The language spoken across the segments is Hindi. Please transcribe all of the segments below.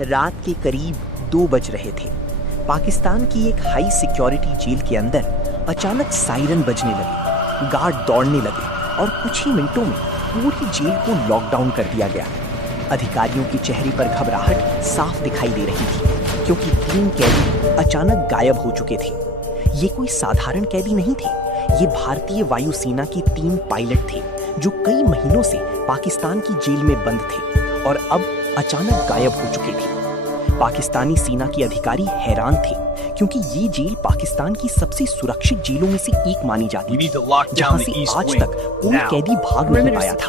रात के करीब 2 बज रहे थे। पाकिस्तान की एक हाई सिक्योरिटी जेल के अंदर अचानक सायरन बजने लगे, गार्ड दौड़ने लगे और कुछ ही मिनटों में पूरी जेल को लॉकडाउन कर दिया गया। अधिकारियों के चेहरे पर घबराहट साफ दिखाई दे रही थी, क्योंकि 3 कैदी अचानक गायब हो चुके थे। ये कोई साधारण कैदी नहीं थे, ये भारतीय वायुसेना के 3 पायलट थे जो कई महीनों से पाकिस्तान की जेल में बंद थे और अब अचानक गायब हो चुके थे। पाकिस्तानी सेना के अधिकारी हैरान थे, क्योंकि ये जेल पाकिस्तान की सबसे सुरक्षित जेलों में से एक मानी जाती थी, जहां से आज तक कोई कैदी भाग नहीं पाया था।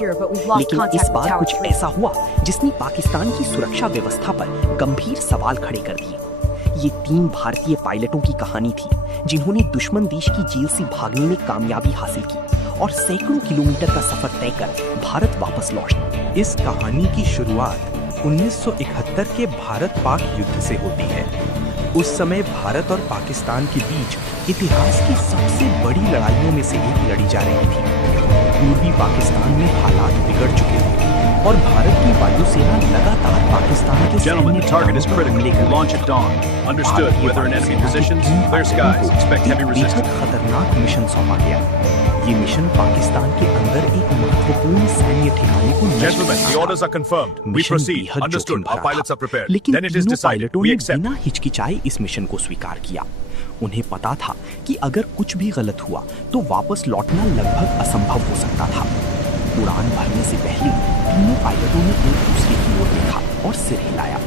लेकिन इस बार कुछ ऐसा हुआ जिसने पाकिस्तान की सुरक्षा व्यवस्था पर गंभीर सवाल खड़े कर दिए। ये 3 भारतीय पायलटों की कहानी थी, जिन्होंने दुश्मन देश की जेल से भागने में कामयाबी हासिल की और सैकड़ों किलोमीटर का सफर तय कर भारत वापस लौटे। इस कहानी की शुरुआत 1971 के भारत-पाक युद्ध से होती है। उस समय भारत और पाकिस्तान के बीच इतिहास की सबसे बड़ी लड़ाइयों में से एक लड़ी जा रही थी। पूर्वी पाकिस्तान में हालात बिगड़ चुके थे और भारत की वायुसेना लगातार पाकिस्तान के Gentlemen, the target is critical. Launch at dawn. Understood. Whether in enemy positions, clear skies. Expect heavy resistance. खतरनाक मिशन सौंपा गया। ये मिशन पाकिस्तान के अंदर एक महत्वपूर्ण सैन्य ठिकाने को नष्ट Gentlemen, the orders are confirmed. We proceed. Understood. Our pilots are prepared. लेकिन Then it is तीनों decided. पायलटों We ने accept. बिना हिचकिचाए इस मिशन को स्वीकार किया। उन्हें पता था कि अगर कुछ भी गलत हुआ तो वापस लौटना लगभग असंभव हो सकता था। उड़ान भरने से पहले तीनों पायलटों ने एक दूसरे की ओर देखा और सिर हिलाया।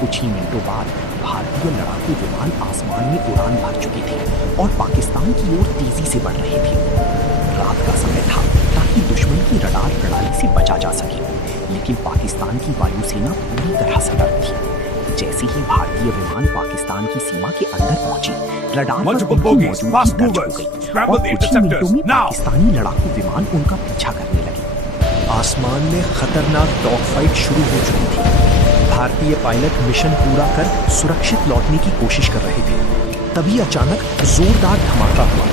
कुछ ही मिनटों बाद भारतीय लड़ाकू विमान आसमान में उड़ान भर चुके थे और पाकिस्तान की ओर तेजी से बढ़ रहे थे। रात का समय था ताकि दुश्मन की रडार प्रणाली से बचा जा सके, लेकिन पाकिस्तान की वायुसेना पूरी तरह सतर्क थी। जैसे ही भारतीय विमान पाकिस्तान की सीमा के अंदर पहुंचे, रडार पर उनकी मौजूदगी दर्ज हो गई और कुछ ही मिनटों में पाकिस्तानी लड़ाकू विमान उनका पीछा करने लगे। आसमान में खतरनाक डॉग फाइट शुरू हो चुकी थी। भारतीय पायलट मिशन पूरा कर सुरक्षित लौटने की कोशिश कर रहे थे। तभी अचानक जोरदार धमाका हुआ।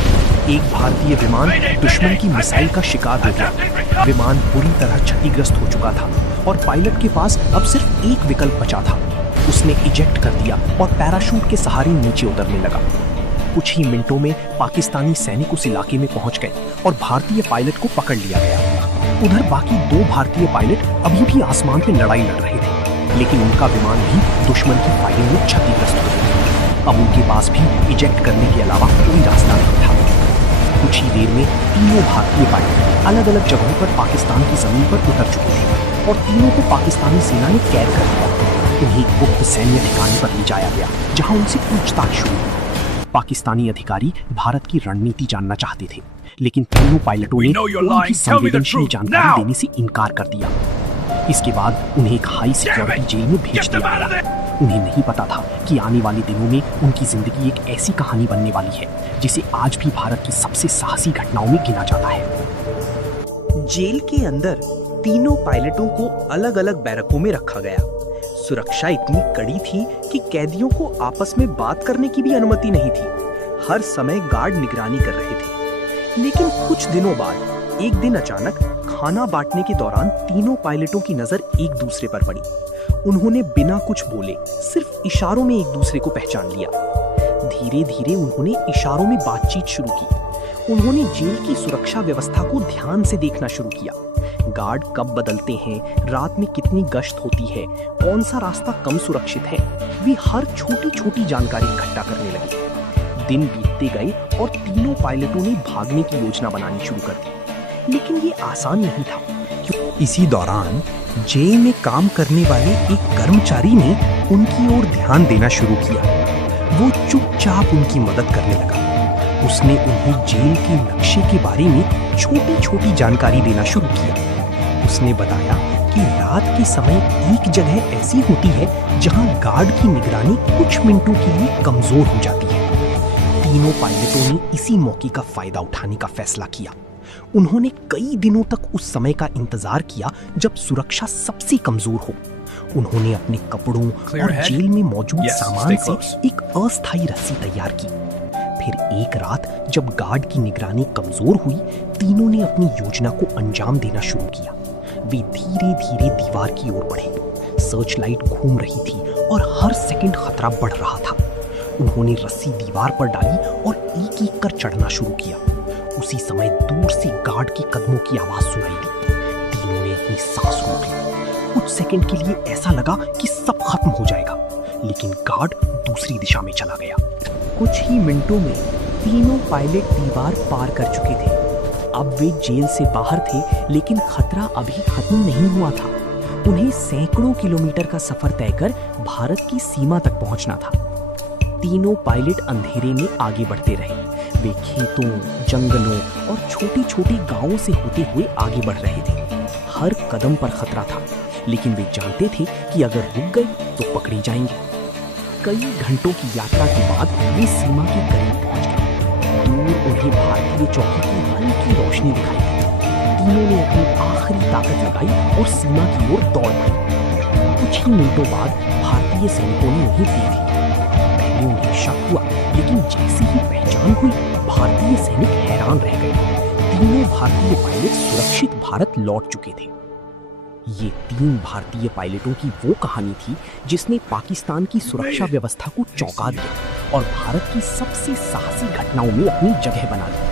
एक भारतीय विमान दुश्मन की मिसाइल का शिकार हो गया। विमान बुरी तरह क्षतिग्रस्त हो चुका था और पायलट के पास अब सिर्फ एक विकल्प बचा था। उसने इजेक्ट कर दिया और पैराशूट के सहारे नीचे उतरने लगा। कुछ ही मिनटों में पाकिस्तानी सैनिक उस इलाके में पहुंच गए और भारतीय पायलट को पकड़ लिया गया। उधर बाकी 2 भारतीय पायलट अभी भी आसमान पे लड़ाई लड़ रहे थे, लेकिन उनका विमान भी दुश्मन की फायरिंग में क्षतिग्रस्त हो गया। अब उनके पास भी इजेक्ट करने के अलावा कोई रास्ता नहीं था। कुछ ही देर में तीनों भारतीय पायलट अलग अलग जगहों पर पाकिस्तान की जमीन पर उतर चुके थे और तीनों को पाकिस्तानी सेना ने कैद कर लिया। उन्हें गुप्त सैन्य ठिकाने पर ले जाया गया, जहां उनसे पूछताछ शुरू हुई। पाकिस्तानी अधिकारी भारत की रणनीति जानना चाहते थे, लेकिन तीनों पायलटों ने कोई भी संवेदनशील जानकारी देने से इनकार कर दिया। इसके बाद उन्हें एक हाई सिक्योरिटी जेल में भेज दिया गया। उन्हें नहीं पता था कि आने वाले दिनों में उनकी जिंदगी एक ऐसी कहानी बनने वाली है जिसे आज भी भारत की सबसे साहसी घटनाओं में गिना जाता है। जेल के अंदर तीनों पायलटों को अलग अलग बैरकों में रखा गया। सुरक्षा इतनी कड़ी थी कि कैदियों को आपस में बात करने की भी अनुमति नहीं थी। हर समय गार्ड निगरानी कर रहे थे। लेकिन कुछ दिनों बाद एक दिन अचानक खाना बांटने के दौरान तीनों पायलटों की नजर एक दूसरे पर पड़ी। उन्होंने बिना कुछ बोले सिर्फ इशारों में एक दूसरे को पहचान लिया। धीरे धीरे उन्होंने इशारों में बातचीत शुरू की। उन्होंने जेल की सुरक्षा व्यवस्था को ध्यान से देखना शुरू किया। गार्ड कब बदलते हैं, रात में कितनी गश्त होती है, कौन सा रास्ता कम सुरक्षित है, वे हर छोटी छोटी जानकारी इकट्ठा करने लगे। दिन बीतते गए और तीनों पायलटों ने भागने की योजना बनानी शुरू कर दी, लेकिन ये आसान नहीं था। इसी दौरान जेल में काम करने वाले एक कर्मचारी ने उनकी ओर ध्यान देना शुरू किया। वो चुपचाप उनकी मदद करने लगा। उसने उन्हें जेल के नक्शे के बारे में छोटी छोटी जानकारी देना शुरू किया। उसने बताया कि रात के समय एक जगह ऐसी होती है जहां गार्ड की निगरानी कुछ मिनटों के लिए कमजोर हो जाती है। तीनों पायलटों ने इसी मौके का फायदा उठाने का फैसला किया। उन्होंने कई दिनों तक उस समय का इंतजार किया जब सुरक्षा सबसे कमजोर हो। उन्होंने अपने कपड़ों और जेल में मौजूद सामान से एक अस्थायी रस्सी तैयार की। फिर एक रात जब गार्ड की निगरानी कमजोर हुई, तीनों ने अपनी योजना को अंजाम देना शुरू किया। वे धीरे धीरे दीवार की ओर बढ़े। सर्च लाइट घूम रही थी और हर सेकंड खतरा बढ़ रहा था। उन्होंने रस्सी दीवार पर डाली और एक एक कर चढ़ना शुरू किया। उसी समय दूर से गार्ड के कदमों की आवाज सुनाई दी। तीनों ने अपनी सांस रोक ली। कुछ सेकंड के लिए ऐसा लगा कि सब खत्म हो जाएगा, लेकिन गार्ड दूसरी दिशा में चला गया। कुछ ही मिनटों में तीनों पायलट दीवार पार कर चुके थे। अब वे जेल से बाहर थे, लेकिन खतरा अभी खत्म नहीं हुआ था। उन्हें सैकड़ों किलोमीटर का सफर तय कर भारत की सीमा तक पहुंचना था। तीनों पायलट अंधेरे में आगे बढ़ते रहे। वे खेतों, जंगलों और छोटी छोटी गांवों से होते हुए आगे बढ़ रहे थे। हर कदम पर खतरा था, लेकिन वे जानते थे कि अगर रुक गए तो पकड़े जाएंगे। कई घंटों की यात्रा के बाद वे सीमा के करीब पहुंच गए। दूर उन्हें भारतीय चौकी की हल्की रोशनी दिखाई दी। तीनों ने अपनी आखिरी ताकत लगाई और सीमा की ओर दौड़ पड़ी। कुछ ही मिनटों बाद भारतीय सैनिकों ने उन्हें देख लिया। पहले उन्हें शक हुआ, लेकिन जैसे ही पहचान हुई, भारतीय सैनिक हैरान रह गए। तीनों भारतीय पायलट सुरक्षित भारत लौट चुके थे। ये 3 भारतीय पायलटों की वो कहानी थी जिसने पाकिस्तान की सुरक्षा व्यवस्था को चौंका दिया और भारत की सबसे साहसी घटनाओं में अपनी जगह बना ली।